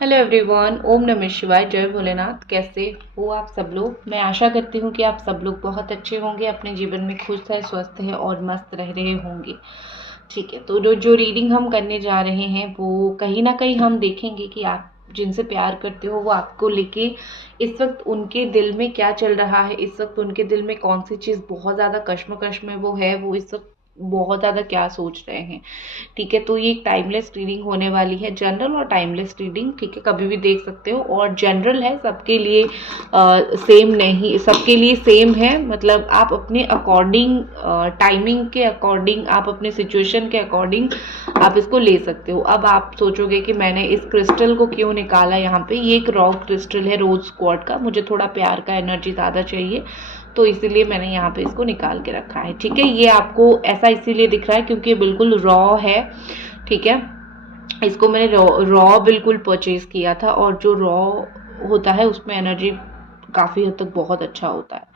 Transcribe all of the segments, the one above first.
Hello everyone, ओम नमः शिवाय, जय भोलेनाथ। कैसे हो आप सब लोग? मैं आशा करती हूँ कि आप सब लोग बहुत अच्छे होंगे, अपने जीवन में खुश है, स्वस्थ है और मस्त रह रहे होंगे। ठीक है, तो जो जो रीडिंग हम करने जा रहे हैं वो कहीं ना कहीं हम देखेंगे कि आप जिनसे प्यार करते हो वो आपको लेके इस वक्त उनके दिल में क्या चल रहा है, इस वक्त उनके दिल में कौन सी चीज़ बहुत ज़्यादा कश्मकश में वो है, वो इस वक्त बहुत ज़्यादा क्या सोच रहे हैं। ठीक है, तो ये एक टाइमलेस रीडिंग होने वाली है, जनरल और टाइमलेस रीडिंग। ठीक है, कभी भी देख सकते हो और जनरल है, सबके लिए सेम नहीं, सबके लिए सेम है। मतलब आप अपने अकॉर्डिंग, टाइमिंग के अकॉर्डिंग, आप अपने सिचुएशन के अकॉर्डिंग आप इसको ले सकते हो। अब आप सोचोगे कि मैंने इस क्रिस्टल को क्यों निकाला यहाँ पे। ये एक रॉ क्रिस्टल है रोज क्वार्ट्ज का, मुझे थोड़ा प्यार का एनर्जी ज़्यादा चाहिए तो इसीलिए मैंने यहाँ पे इसको निकाल के रखा है। ठीक है, ये आपको ऐसा इसीलिए दिख रहा है क्योंकि ये बिल्कुल रॉ है। ठीक है, इसको मैंने रॉ बिल्कुल परचेज किया था और जो रॉ होता है उसमें एनर्जी काफ़ी हद तक बहुत अच्छा होता है।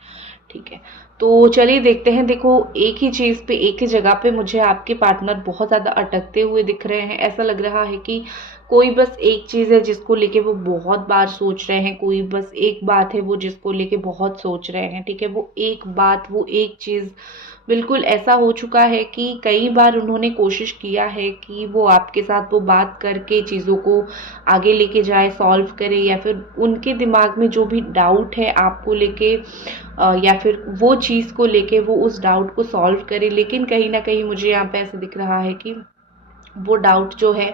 ठीक है, तो चलिए देखते हैं। देखो, एक ही चीज़ पे, एक ही जगह पे मुझे आपके पार्टनर बहुत ज़्यादा अटकते हुए दिख रहे हैं। ऐसा लग रहा है कि कोई बस एक चीज़ है जिसको लेके वो बहुत बार सोच रहे हैं, कोई बस एक बात है वो जिसको लेके बहुत सोच रहे हैं। ठीक है, वो एक बात, वो एक चीज़ बिल्कुल ऐसा हो चुका है कि कई बार उन्होंने कोशिश किया है कि वो आपके साथ वो बात करके चीज़ों को आगे लेके जाए, सॉल्व करे, या फिर उनके दिमाग में जो भी डाउट है आपको लेके या फिर वो चीज़ को लेके वो उस डाउट को सॉल्व करे। लेकिन कहीं ना कहीं मुझे यहाँ पे ऐसा दिख रहा है कि वो डाउट जो है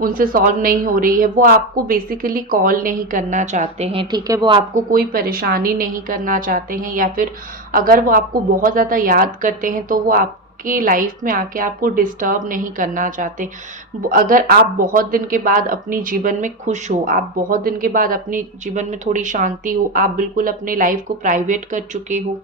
उनसे सॉल्व नहीं हो रही है। वो आपको बेसिकली कॉल नहीं करना चाहते हैं। ठीक है, वो आपको कोई परेशानी नहीं करना चाहते हैं, या फिर अगर वो आपको बहुत ज़्यादा याद करते हैं तो वो आपकी लाइफ में आके आपको डिस्टर्ब नहीं करना चाहते। अगर आप बहुत दिन के बाद अपनी जीवन में खुश हो, आप बहुत दिन के बाद अपने जीवन में थोड़ी शांति हो, आप बिल्कुल अपने लाइफ को प्राइवेट कर चुके हो,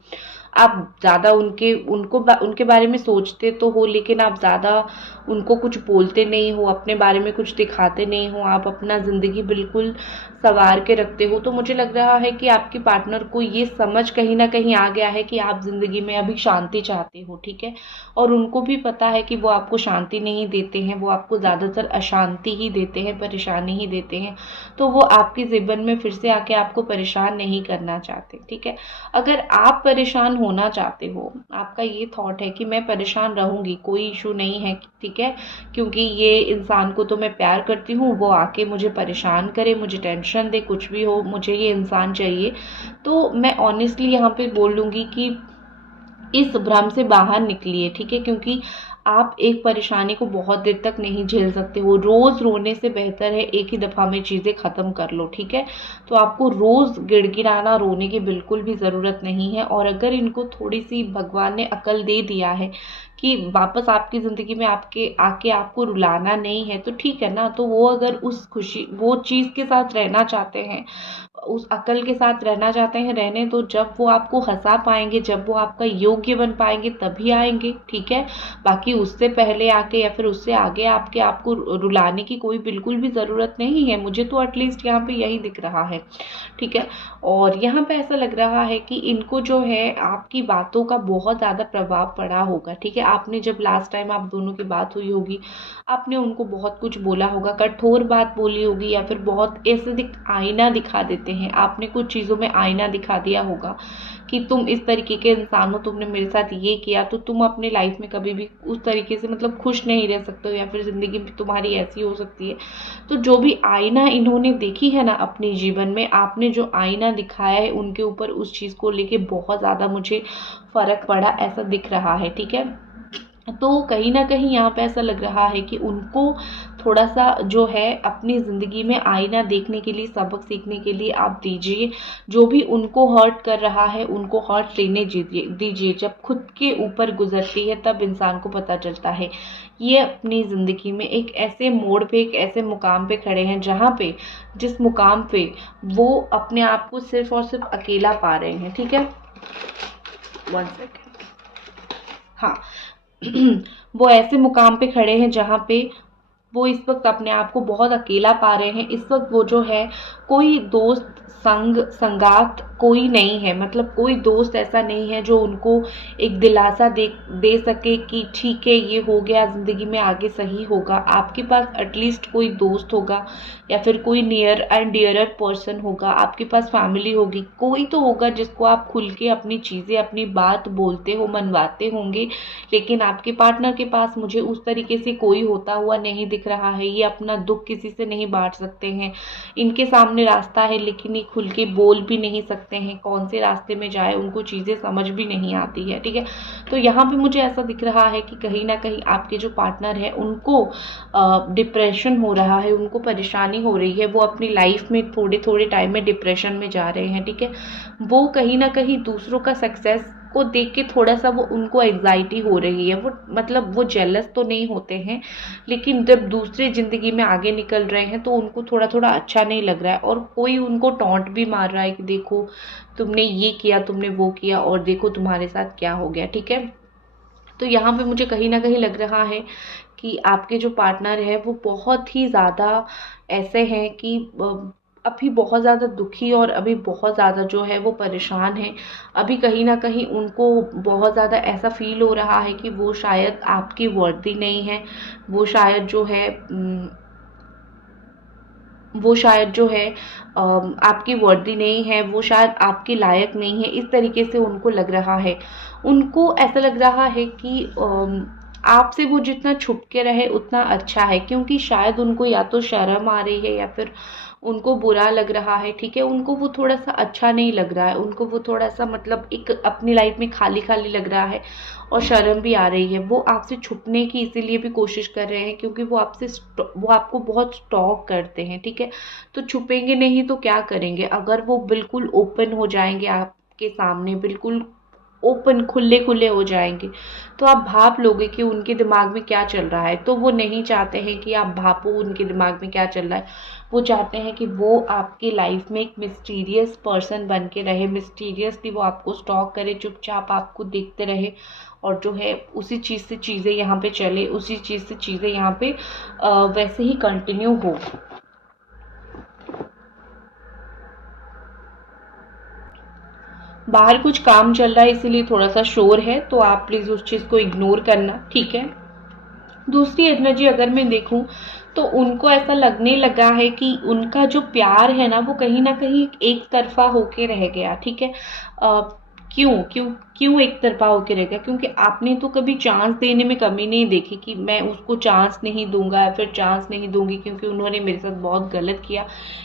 आप ज़्यादा उनके बारे में सोचते तो हो लेकिन आप ज़्यादा उनको कुछ बोलते नहीं हो, अपने बारे में कुछ दिखाते नहीं हो, आप अपना ज़िंदगी बिल्कुल संवार के रखते हो, तो मुझे लग रहा है कि आपके पार्टनर को ये समझ कहीं ना कहीं आ गया है कि आप ज़िंदगी में अभी शांति चाहते हो। ठीक है, और उनको भी पता है कि वो आपको शांति नहीं देते हैं, वो आपको ज़्यादातर अशांति ही देते हैं, परेशानी ही देते हैं। तो वो आपके जीवन में फिर से आके आपको परेशान नहीं करना चाहते। ठीक है, अगर आप परेशान होना चाहते हो, आपका ये थॉट है कि मैं परेशान रहूंगी, कोई इशू नहीं है। ठीक है, क्योंकि ये इंसान को तो मैं प्यार करती हूँ, वो आके मुझे परेशान करे, मुझे टेंशन दे, कुछ भी हो, मुझे ये इंसान चाहिए। तो मैं ऑनेस्टली यहाँ पे बोल लूँगी कि इस भ्रम से बाहर निकलिए। ठीक है, क्योंकि आप एक परेशानी को बहुत देर तक नहीं झेल सकते हो। रोज रोने से बेहतर है एक ही दफा में चीजें खत्म कर लो। ठीक है, तो आपको रोज गिड़गिड़ाना, रोने की बिल्कुल भी जरूरत नहीं है। और अगर इनको थोड़ी सी भगवान ने अकल दे दिया है कि वापस आपकी जिंदगी में आपके आके आपको रुलाना नहीं है, तो ठीक है ना। तो वो अगर उस खुशी, वो चीज के साथ रहना चाहते हैं, उस अकल के साथ रहना चाहते हैं, रहने तो। जब वो आपको हंसा पाएंगे, जब वो आपका योग्य बन पाएंगे तभी आएंगे। ठीक है, बाकी उससे पहले आके या फिर उससे आगे आपके आपको रुलाने की कोई बिल्कुल भी ज़रूरत नहीं है। मुझे तो एटलीस्ट यहाँ पे यही दिख रहा है। ठीक है, और यहाँ पे ऐसा लग रहा है कि इनको जो है आपकी बातों का बहुत ज़्यादा प्रभाव पड़ा होगा। ठीक है, आपने जब लास्ट टाइम आप दोनों की बात हुई होगी, आपने उनको बहुत कुछ बोला होगा, कठोर बात बोली होगी, या फिर बहुत ऐसे आईना दिखा देते हैं, आपने कुछ चीज़ों में आईना दिखा दिया होगा कि तुम इस तरीके के इंसान हो, तुमने मेरे साथ ये किया तो तुम अपनी लाइफ में कभी भी उस तरीके से मतलब खुश नहीं रह सकते हो, या फिर ज़िंदगी में तुम्हारी ऐसी हो सकती है। तो जो भी आईना इन्होंने देखी है ना अपने जीवन में, आपने जो आईना दिखाया है उनके ऊपर, उस चीज़ को लेके बहुत ज़्यादा मुझे फ़र्क पड़ा, ऐसा दिख रहा है। ठीक है, तो कहीं ना कहीं यहाँ पे ऐसा लग रहा है कि उनको थोड़ा सा जो है अपनी ज़िंदगी में आईना देखने के लिए, सबक सीखने के लिए आप दीजिए। जो भी उनको हर्ट कर रहा है उनको हर्ट लेने दीजिए। जब खुद के ऊपर गुजरती है तब इंसान को पता चलता है। ये अपनी ज़िंदगी में एक ऐसे मोड़ पे, एक ऐसे मुकाम पे खड़े हैं जहाँ पे, जिस मुकाम पे वो अपने आप को सिर्फ और सिर्फ अकेला पा रहे हैं। ठीक है, 1 सेकेंड। हाँ, वो ऐसे मुकाम पे खड़े हैं जहाँ पे वो इस वक्त अपने आप को बहुत अकेला पा रहे हैं। इस वक्त वो जो है कोई दोस्त संगात कोई नहीं है, मतलब कोई दोस्त ऐसा नहीं है जो उनको एक दिलासा दे सके कि ठीक है ये हो गया, ज़िंदगी में आगे सही होगा। आपके पास एटलीस्ट कोई दोस्त होगा या फिर कोई नियर एंड डियरर पर्सन होगा, आपके पास फैमिली होगी, कोई तो होगा जिसको आप खुल के अपनी चीज़ें अपनी बात बोलते हो, मनवाते होंगे। लेकिन आपके पार्टनर के पास मुझे उस तरीके से कोई होता हुआ नहीं दिख रहा है। ये अपना दुख किसी से नहीं बांट सकते हैं, इनके सामने रास्ता है लेकिन ये खुल के बोल भी नहीं सकते हैं, कौन से रास्ते में जाए उनको चीज़ें समझ भी नहीं आती है। ठीक है, तो यहाँ पे मुझे ऐसा दिख रहा है कि कहीं ना कहीं आपके जो पार्टनर है उनको डिप्रेशन हो रहा है, उनको परेशानी हो रही है, वो अपनी लाइफ में थोड़े थोड़े टाइम में डिप्रेशन में जा रहे हैं। ठीक है, वो कहीं ना कहीं दूसरों का सक्सेस को देख के थोड़ा सा वो उनको एग्जाइटी हो रही है। वो मतलब वो जेलस तो नहीं होते हैं, लेकिन जब दूसरे ज़िंदगी में आगे निकल रहे हैं तो उनको थोड़ा थोड़ा अच्छा नहीं लग रहा है, और कोई उनको टॉन्ट भी मार रहा है कि देखो तुमने ये किया, तुमने वो किया, और देखो तुम्हारे साथ क्या हो गया। ठीक है, तो यहाँ पे मुझे कहीं ना कहीं लग रहा है कि आपके जो पार्टनर है वो बहुत ही ज़्यादा ऐसे हैं कि अभी बहुत ज़्यादा दुखी और अभी बहुत ज़्यादा जो है वो परेशान है। अभी कहीं ना कहीं उनको बहुत ज़्यादा ऐसा फील हो रहा है कि वो शायद आपकी वर्दी नहीं है, वो शायद जो है आपकी वर्दी नहीं है, वो शायद आपके लायक नहीं है, इस तरीके से उनको लग रहा है। उनको ऐसा लग रहा है कि आपसे वो जितना छुप के रहे उतना अच्छा है, क्योंकि शायद उनको या तो शर्म आ रही है या फिर उनको बुरा लग रहा है। ठीक है, उनको वो थोड़ा सा अच्छा नहीं लग रहा है, उनको वो थोड़ा सा मतलब एक अपनी लाइफ में खाली खाली लग रहा है और शर्म भी आ रही है। वो आपसे छुपने की इसीलिए भी कोशिश कर रहे हैं क्योंकि वो आपको बहुत स्टॉक करते हैं। ठीक है, तो छुपेंगे नहीं तो क्या करेंगे? अगर वो बिल्कुल ओपन हो जाएंगे आपके सामने, बिल्कुल ओपन खुले खुले हो जाएंगे, तो आप भाप लोगे कि उनके दिमाग में क्या चल रहा है। तो वो नहीं चाहते हैं कि आप भापो उनके दिमाग में क्या चल रहा है। वो चाहते हैं कि वो आपकी लाइफ में एक मिस्टीरियस पर्सन बन के रहे, मिस्टीरियसली वो आपको स्टॉक करे, चुपचाप आपको देखते रहे, और जो है उसी चीज़ से चीज़ें यहाँ पे चले, उसी चीज़ से चीज़ें यहाँ पे वैसे ही कंटिन्यू हो। बाहर कुछ काम चल रहा है इसीलिए थोड़ा सा शोर है, तो आप प्लीज़ उस चीज़ को इग्नोर करना। ठीक है, दूसरी एनर्जी अगर मैं देखूं तो उनको ऐसा लगने लगा है कि उनका जो प्यार है ना वो कहीं ना कहीं एक तरफा होके रह गया। ठीक है, क्यों क्यों क्यों एक तरफा होके रह गया? क्योंकि आपने तो कभी चांस देने में कमी नहीं देखी कि मैं उसको चांस नहीं दूंगा या फिर चांस नहीं दूंगी क्योंकि उन्होंने मेरे साथ बहुत गलत किया।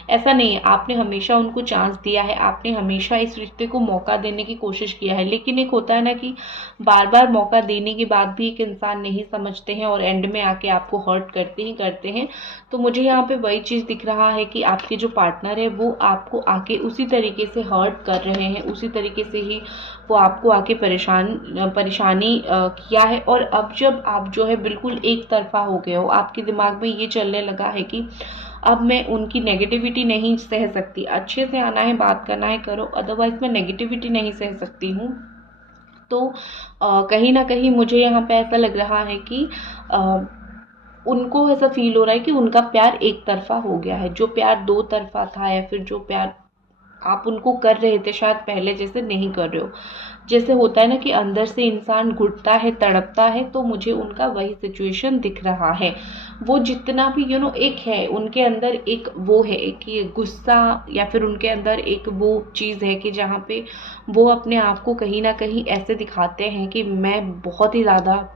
ऐसा नहीं है, आपने हमेशा उनको चांस दिया है, आपने हमेशा इस रिश्ते को मौका देने की कोशिश किया है। लेकिन एक होता है ना कि बार बार मौका देने के बाद भी एक इंसान नहीं समझते हैं और एंड में आके आपको हर्ट करते ही करते हैं। तो मुझे यहाँ पे वही चीज़ दिख रहा है कि आपके जो पार्टनर है वो आपको आके उसी तरीके से हर्ट कर रहे हैं, उसी तरीके से ही वो आपको आके परेशानी किया है। और अब जब आप जो है बिल्कुल एक तरफा हो गए हो, आपके दिमाग में ये चलने लगा है कि अब मैं उनकी नेगेटिविटी नहीं सह सकती, अच्छे से आना है, बात करना है करो, अदरवाइज मैं नेगेटिविटी नहीं सह सकती हूँ। तो कहीं ना कहीं मुझे यहाँ पे ऐसा लग रहा है कि उनको ऐसा फील हो रहा है कि उनका प्यार एक तरफा हो गया है। जो प्यार दो तरफा था या फिर जो प्यार आप उनको कर रहे थे शायद पहले जैसे नहीं कर रहे हो। जैसे होता है ना कि अंदर से इंसान घुटता है, तड़पता है, तो मुझे उनका वही सिचुएशन दिख रहा है। वो जितना भी एक है उनके अंदर, एक वो है एक ये गुस्सा या फिर उनके अंदर एक वो चीज़ है कि जहाँ पे वो अपने आप को कहीं ना कहीं ऐसे दिखाते हैं कि मैं बहुत ही ज़्यादा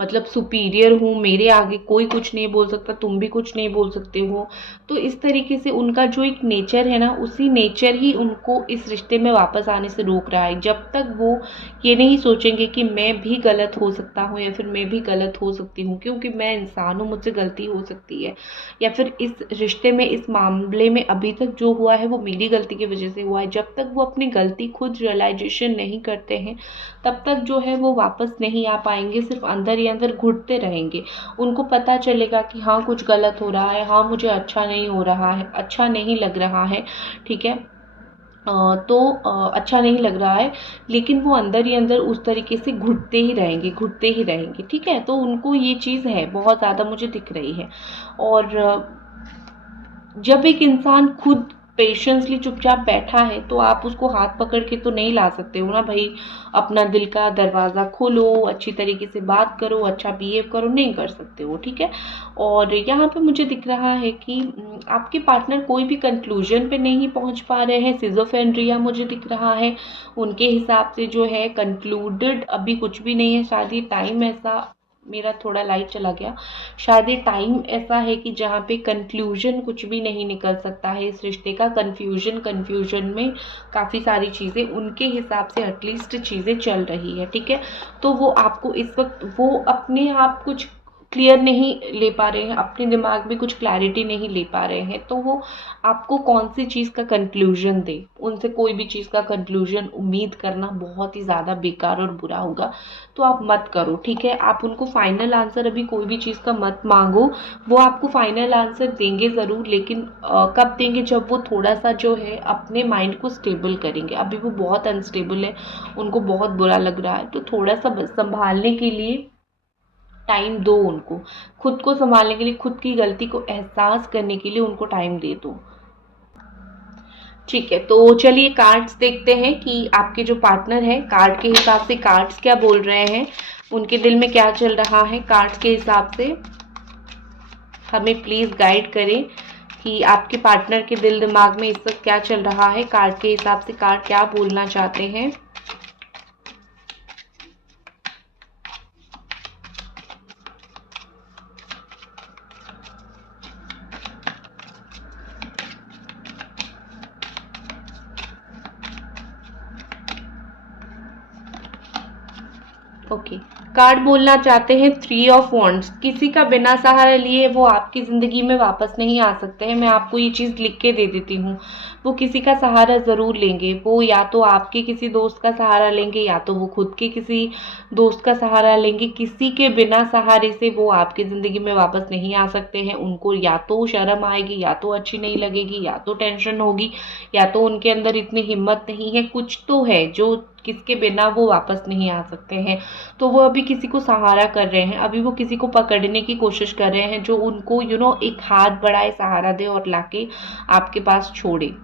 मतलब सुपीरियर हूँ, मेरे आगे कोई कुछ नहीं बोल सकता, तुम भी कुछ नहीं बोल सकते हो। तो इस तरीके से उनका जो एक नेचर है ना, उसी नेचर ही उनको इस रिश्ते में वापस आने से रोक रहा है। जब तक वो ये नहीं सोचेंगे कि मैं भी गलत हो सकता हूँ या फिर मैं भी गलत हो सकती हूँ क्योंकि मैं इंसान हूँ, मुझसे गलती हो सकती है, या फिर इस रिश्ते में इस मामले में अभी तक जो हुआ है वो मेरी गलती की वजह से हुआ है, जब तक वो अपनी गलती खुद रियलाइजेशन नहीं करते हैं तब तक जो है वो वापस नहीं आ पाएंगे, सिर्फ अंदर ही अंदर घुटते रहेंगे। उनको पता चलेगा कि हाँ कुछ गलत हो रहा है, हाँ मुझे अच्छा नहीं हो रहा है, अच्छा नहीं लग रहा है। ठीक है, अच्छा नहीं लग रहा है, लेकिन वो अंदर ही अंदर उस तरीके से घुटते ही रहेंगे, घुटते ही रहेंगे, ठीक है। तो उनको ये चीज़ है, बहुत ज़्यादा मुझे दिख रही है। और जब एक इंसान खुद पेशेंसली चुपचाप बैठा है तो आप उसको हाथ पकड़ के तो नहीं ला सकते हो ना भाई, अपना दिल का दरवाज़ा खोलो, अच्छी तरीके से बात करो, अच्छा बिहेव करो, नहीं कर सकते हो, ठीक है। और यहाँ पे मुझे दिख रहा है कि आपके पार्टनर कोई भी कंक्लूजन पे नहीं पहुँच पा रहे हैं। सिजोफ्रेनिया मुझे दिख रहा है, उनके हिसाब से जो है कंक्लूडेड अभी कुछ भी नहीं है। शायद ये टाइम ऐसा, मेरा थोड़ा लाइट चला गया, शायद ये टाइम ऐसा है कि जहाँ पे कंक्लूजन कुछ भी नहीं निकल सकता है इस रिश्ते का। कन्फ्यूजन में काफ़ी सारी चीज़ें उनके हिसाब से एटलीस्ट चीज़ें चल रही है, ठीक है। तो वो आपको इस वक्त वो अपने आप कुछ क्लियर नहीं ले पा रहे हैं, अपने दिमाग में कुछ क्लैरिटी नहीं ले पा रहे हैं, तो वो आपको कौन सी चीज़ का कंक्लूजन दे। उनसे कोई भी चीज़ का कंक्लूजन उम्मीद करना बहुत ही ज़्यादा बेकार और बुरा होगा, तो आप मत करो, ठीक है। आप उनको फाइनल आंसर अभी कोई भी चीज़ का मत मांगो, वो आपको फाइनल आंसर देंगे ज़रूर, लेकिन कब देंगे, जब वो थोड़ा सा जो है अपने माइंड को स्टेबल करेंगे। अभी वो बहुत अनस्टेबल है, उनको बहुत बुरा लग रहा है, तो थोड़ा सा संभालने के लिए टाइम दो उनको, खुद को संभालने के लिए, खुद की गलती को एहसास करने के लिए उनको टाइम दे दो, ठीक है। तो चलिए कार्ड्स देखते हैं कि आपके जो पार्टनर है, कार्ड के हिसाब से कार्ड्स क्या बोल रहे हैं, उनके दिल में क्या चल रहा है। कार्ड्स के हिसाब से हमें प्लीज़ गाइड करें कि आपके पार्टनर के दिल दिमाग में इस वक्त क्या चल रहा है। कार्ड के हिसाब से कार्ड क्या बोलना चाहते हैं। ओके, कार्ड बोलना चाहते हैं 3 ऑफ वॉन्ड्स। किसी का बिना सहारा लिए वो आपकी ज़िंदगी में वापस नहीं आ सकते हैं। मैं आपको ये चीज़ लिख के दे देती हूँ, वो किसी का सहारा ज़रूर लेंगे। वो या तो आपके किसी दोस्त का सहारा लेंगे, या तो वो खुद के किसी दोस्त का सहारा लेंगे। किसी के बिना सहारे से वो आपकी ज़िंदगी में वापस नहीं आ सकते हैं। उनको या तो शर्म आएगी, या तो अच्छी नहीं लगेगी, या तो टेंशन होगी, या तो उनके अंदर इतनी हिम्मत नहीं है, कुछ तो है जो किसके बिना वो वापस नहीं आ सकते हैं। तो वो अभी किसी को सहारा कर रहे हैं, अभी वो किसी को पकड़ने की कोशिश कर रहे हैं जो उनको एक हाथ बढ़ाए, सहारा दे और लाके आपके पास छोड़े।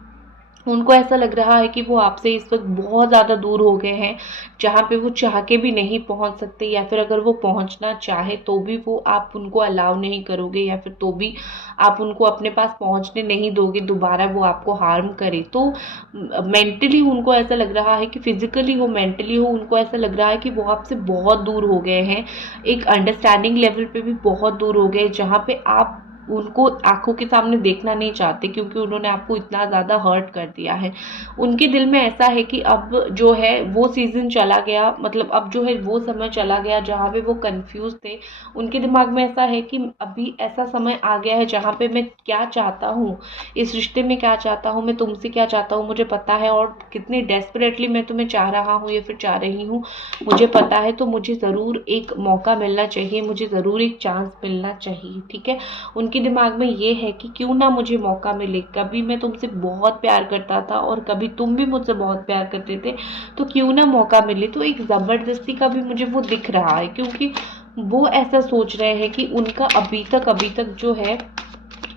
उनको ऐसा लग रहा है कि वो आपसे इस वक्त बहुत ज़्यादा दूर हो गए हैं, जहाँ पे वो चाह के भी नहीं पहुँच सकते, या फिर अगर वो पहुँचना चाहे तो भी वो आप उनको अलाउ नहीं करोगे, या फिर तो भी आप उनको अपने पास पहुँचने नहीं दोगे, दोबारा वो आपको हार्म करे। तो मेंटली उनको ऐसा लग रहा है कि फिजिकली हो, मेंटली हो, उनको ऐसा लग रहा है कि वो आपसे बहुत दूर हो गए हैं, एक अंडरस्टैंडिंग लेवल पे भी बहुत दूर हो गए, जहाँ पे आप उनको आंखों के सामने देखना नहीं चाहते, क्योंकि उन्होंने आपको इतना ज़्यादा हर्ट कर दिया है। उनके दिल में ऐसा है कि अब जो है वो सीज़न चला गया, मतलब अब जो है वो समय चला गया जहाँ पे वो कंफ्यूज थे। उनके दिमाग में ऐसा है कि अभी ऐसा समय आ गया है जहाँ पे मैं क्या चाहता हूँ, इस रिश्ते में क्या चाहता हूँ, मैं तुमसे क्या चाहता हूँ मुझे पता है, और कितने डेस्परेटली मैं तुम्हें चाह रहा हूँ या फिर चाह रही हूँ मुझे पता है। तो मुझे ज़रूर एक मौका मिलना चाहिए, मुझे ज़रूर एक चांस मिलना चाहिए, ठीक है। उनके दिमाग में ये है कि क्यों ना मुझे मौका मिले, कभी मैं तुमसे बहुत प्यार करता था और कभी तुम भी मुझसे बहुत प्यार करते थे, तो क्यों ना मौका मिले। तो एक ज़बरदस्ती का भी मुझे वो दिख रहा है, क्योंकि वो ऐसा सोच रहे हैं कि उनका अभी तक जो है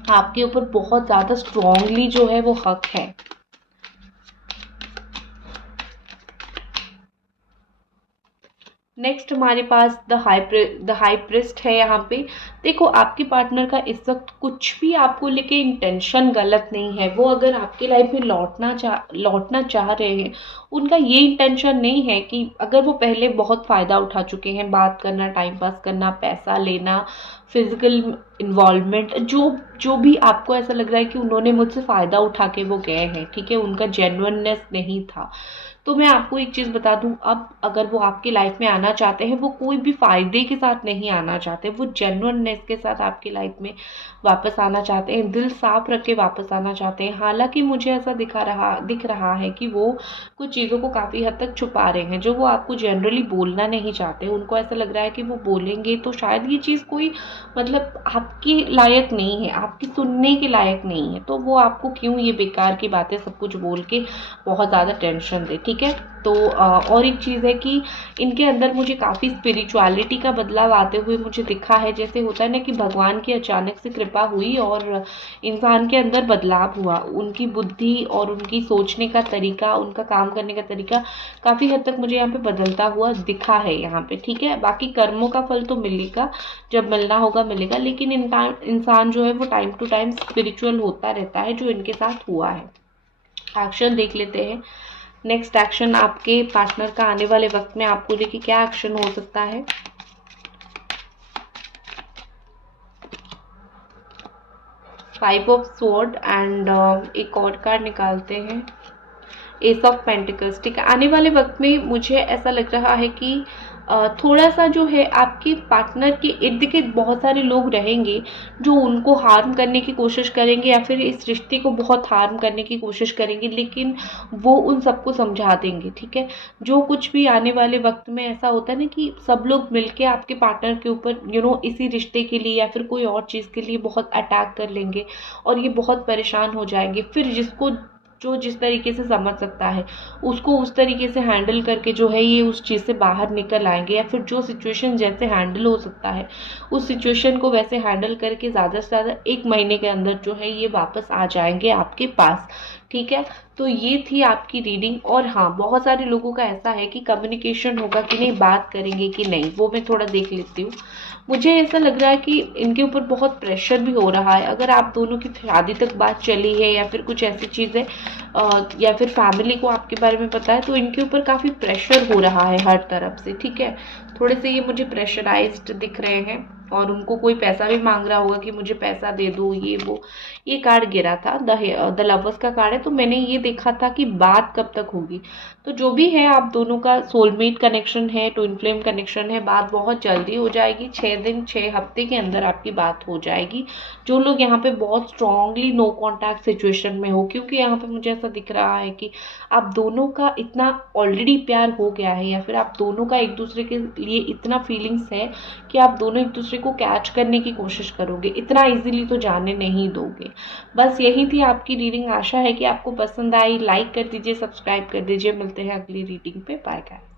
आपके ऊपर बहुत ज़्यादा स्ट्रांगली जो है वो हक है। नेक्स्ट हमारे पास द हाई प्रिस्ट है। यहाँ पे देखो, आपके पार्टनर का इस वक्त कुछ भी आपको लेके इंटेंशन गलत नहीं है। वो अगर आपकी लाइफ में लौटना चाह रहे हैं, उनका ये इंटेंशन नहीं है कि अगर वो पहले बहुत फ़ायदा उठा चुके हैं, बात करना, टाइम पास करना, पैसा लेना, फिजिकल इन्वॉल्वमेंट, जो भी आपको ऐसा लग रहा है कि उन्होंने मुझसे फ़ायदा उठा के वो गए हैं, ठीक है, उनका जेन्युइननेस नहीं था। तो मैं आपको एक चीज़ बता दूं, अब अगर वो आपकी लाइफ में आना चाहते हैं, वो कोई भी फ़ायदे के साथ नहीं आना चाहते, वो जेन्युइननेस के साथ आपकी लाइफ में वापस आना चाहते हैं, दिल साफ रख के वापस आना चाहते हैं। हालांकि मुझे ऐसा दिख रहा है कि वो कुछ चीज़ों को काफ़ी हद तक छुपा रहे हैं, जो वो आपको जनरली बोलना नहीं चाहते। उनको ऐसा लग रहा है कि वो बोलेंगे तो शायद ये चीज़ कोई मतलब आपके लायक नहीं है, आपकी सुनने के लायक नहीं है, तो वो आपको क्यों ये बेकार की बातें सब कुछ बोल के बहुत ज़्यादा टेंशन दे, ठीक है। तो और एक चीज़ है कि इनके अंदर मुझे काफ़ी स्पिरिचुअलिटी का बदलाव आते हुए मुझे दिखा है। जैसे होता है ना कि भगवान की अचानक से कृपा हुई और इंसान के अंदर बदलाव हुआ, उनकी बुद्धि और उनकी सोचने का तरीका, उनका काम करने का तरीका काफ़ी हद तक मुझे यहाँ पे बदलता हुआ दिखा है यहाँ पे, ठीक है। बाकी कर्मों का फल तो मिलेगा, जब मिलना होगा मिलेगा, लेकिन इंसान जो है वो टाइम टू टाइम स्पिरिचुअल होता रहता है, जो इनके साथ हुआ है। एक्शन देख लेते हैं। नेक्स्ट एक्शन आपके पार्टनर का आने वाले वक्त में आपको लेके क्या एक्शन हो सकता है। फाइव ऑफ स्वॉर्ड एंड एक और कार्ड निकालते हैं, एस ऑफ पेंटिकल्स, ठीक है। आने वाले वक्त में मुझे ऐसा लग रहा है कि थोड़ा सा जो है आपके पार्टनर के इर्द गिर्द बहुत सारे लोग रहेंगे जो उनको हार्म करने की कोशिश करेंगे या फिर इस रिश्ते को बहुत हार्म करने की कोशिश करेंगे, लेकिन वो उन सबको समझा देंगे, ठीक है। जो कुछ भी आने वाले वक्त में ऐसा होता है ना कि सब लोग मिलके आपके पार्टनर के ऊपर इसी रिश्ते के लिए या फिर कोई और चीज़ के लिए बहुत अटैक कर लेंगे और ये बहुत परेशान हो जाएंगे। फिर जो जिस तरीके से समझ सकता है उसको उस तरीके से हैंडल करके जो है ये उस चीज़ से बाहर निकल आएंगे, या फिर जो सिचुएशन जैसे हैंडल हो सकता है उस सिचुएशन को वैसे हैंडल करके ज़्यादा से ज़्यादा 1 महीने के अंदर जो है ये वापस आ जाएंगे आपके पास, ठीक है। तो ये थी आपकी रीडिंग। और हाँ, बहुत सारे लोगों का ऐसा है कि कम्युनिकेशन होगा कि नहीं, बात करेंगे कि नहीं, वो मैं थोड़ा देख लेती हूँ। मुझे ऐसा लग रहा है कि इनके ऊपर बहुत प्रेशर भी हो रहा है। अगर आप दोनों की शादी तक बात चली है या फिर कुछ ऐसी चीज़ है या फिर फैमिली को आपके बारे में पता है, तो इनके ऊपर काफ़ी प्रेशर हो रहा है हर तरफ से, ठीक है। थोड़े से ये मुझे प्रेशराइज्ड दिख रहे हैं और उनको कोई पैसा भी मांग रहा होगा कि मुझे पैसा दे दो, ये वो। ये कार्ड गिरा था, द लवर्स का कार्ड है, तो मैंने ये देखा था कि बात कब तक होगी। तो जो भी है, आप दोनों का सोलमेट कनेक्शन है, ट्विन फ्लेम कनेक्शन है, बात बहुत जल्दी हो जाएगी। 6 दिन 6 हफ्ते के अंदर आपकी बात हो जाएगी। जो लोग यहाँ पे बहुत स्ट्रांगली नो कॉन्टैक्ट सिचुएशन में हो, क्योंकि यहाँ पे मुझे ऐसा दिख रहा है कि आप दोनों का इतना ऑलरेडी प्यार हो गया है, या फिर आप दोनों का एक दूसरे के लिए इतना फीलिंग्स है कि आप दोनों एक दूसरे को कैच करने की कोशिश करोगे, इतना इजीली तो जाने नहीं दोगे। बस यही थी आपकी रीडिंग। आशा है कि आपको पसंद आई। लाइक कर दीजिए, सब्सक्राइब कर दीजिए। मिलते हैं अगली रीडिंग पे। Bye guys.